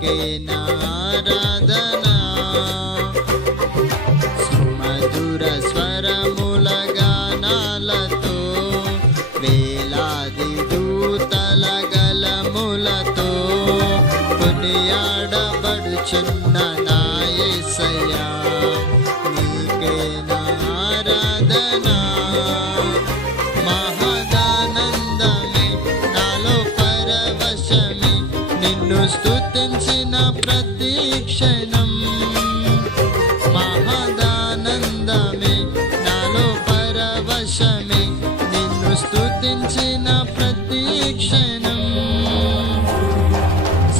నీకే నారాధనా. సుమధుర స్వరముల వేలాది దూతల గలములతో కొనియాడబడుచున్న నా నీకే నారాధనా. నాలో పరవశమే. నిన్ను స్థుతించిన ప్రతి క్షణం.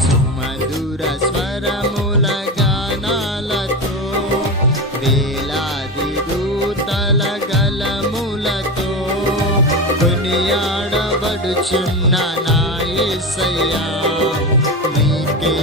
సుమధుర స్వరముల గానాలతో వేలాది దూతల గలములతో కొనియాడబడుచున్న నాయసయ్యా నీకే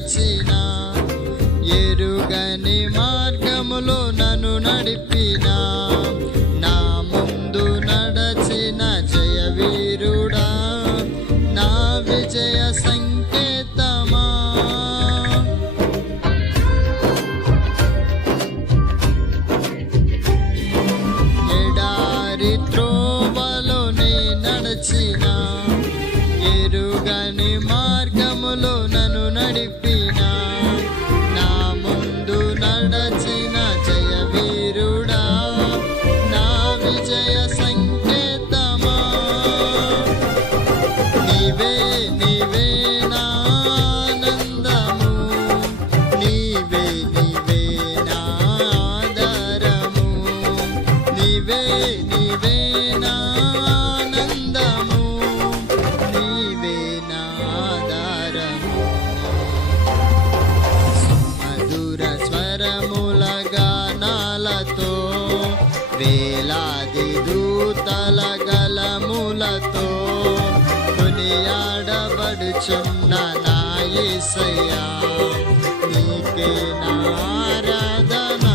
వచ్చిన ఎరుగని మార్గములో నా విజయ కొనియాడబడుచున్న నా నీకే నారాధనా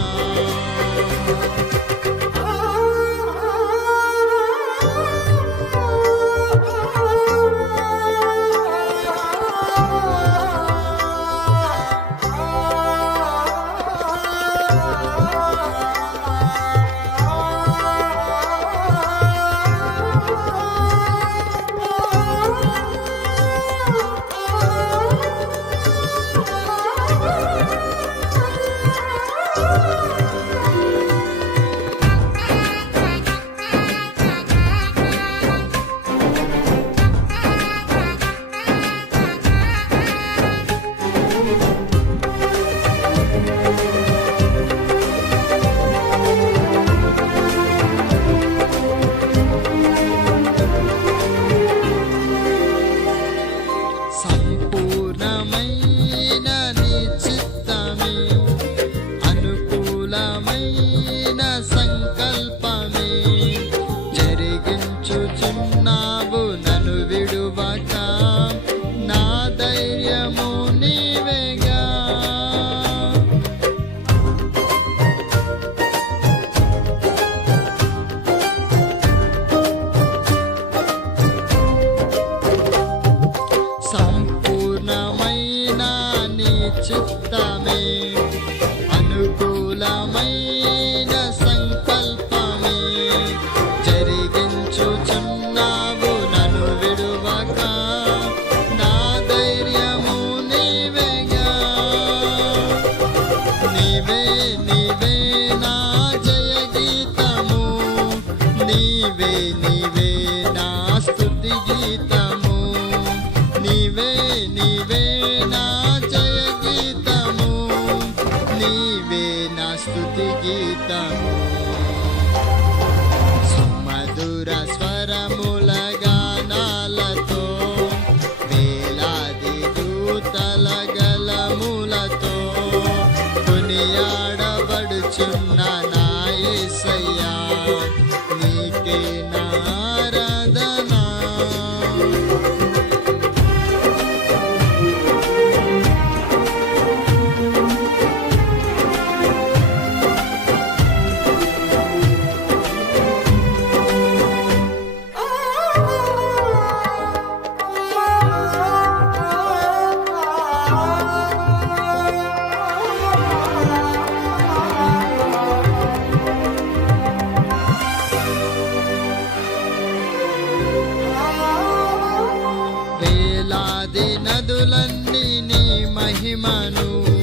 చిత్తమే అనుకూలమైన సంకల్పమే. జరిగించుచున్నావు నన్ను విడువక. నా ధైర్యము నీవేగా. నీవే నీ manu.